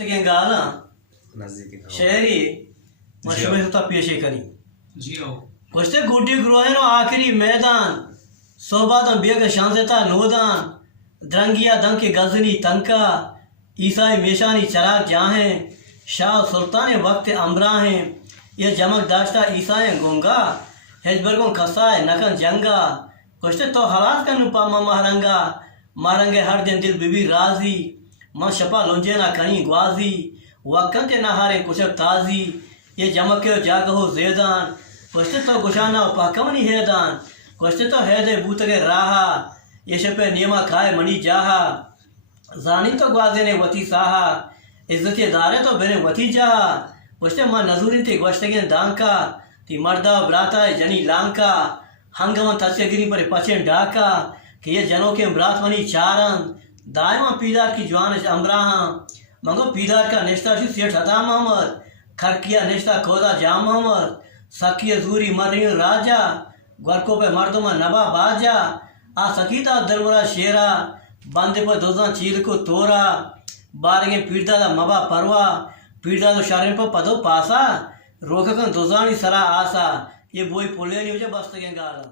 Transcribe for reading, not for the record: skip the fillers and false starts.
के गाला नजदीकी शहरी मशहूर तो पेशे करी जी आओ कुश्ते गुड्डी ग्रोहनो आखिरी मैदान सोबात बेग शांजता नोदान द्रंगिया दंग के गजनी तंका ईसाई मेशानी चराग जाहे शाह सुल्तान वक्त अमराहे ये जमक दाश्ता ईसाई गोंगा हेजबर्गों खसाए नकन जंगा कुश्ते तो हलात का नुपा महरंगा मारंगे हर दिन दिल बीबी राजी माँ शपा लुंजे ना कहीं ग्वाजी वक्कन के नहारे कुशक ताजी ये जमके जागहो जेदान कुश्ते तो गुशाना पाकमनी हैदान कुश्ते तो है दे बूतगे राहा ये शपे नियमा खाए मनी जाहा जानी तो ग्वाजे ने वती साहा इज्जत दारे तो बेने वती जाहा कुश्ते माँ नजूरी थी गोश्तगे दांका ती मर्दा ब्राता जनी लांका हंगमन तस्य गिरी पर पछेन डाका कि ये जनों के ब्रात मनी चारन दायमा पीदार की जवान अमराहा मंगो पीदार का नेश्ता शी सेठ हता मोहम्मद खरकिया नेश्ता खोदा जाम मोहम्मद सकिया जूरी मरी राजा ग्वरको पे मर्दमा नबा बाजा आ सकीता दरबरा शेरा बांधे पर दोजा चील को तोरा बारगे पीड़ता दा मबा परवा पीड़ता तो शारे पर पदो पासा रोककन दोजानी सरा आसा ये बोई पुले नहीं मुझे बस तक गाला।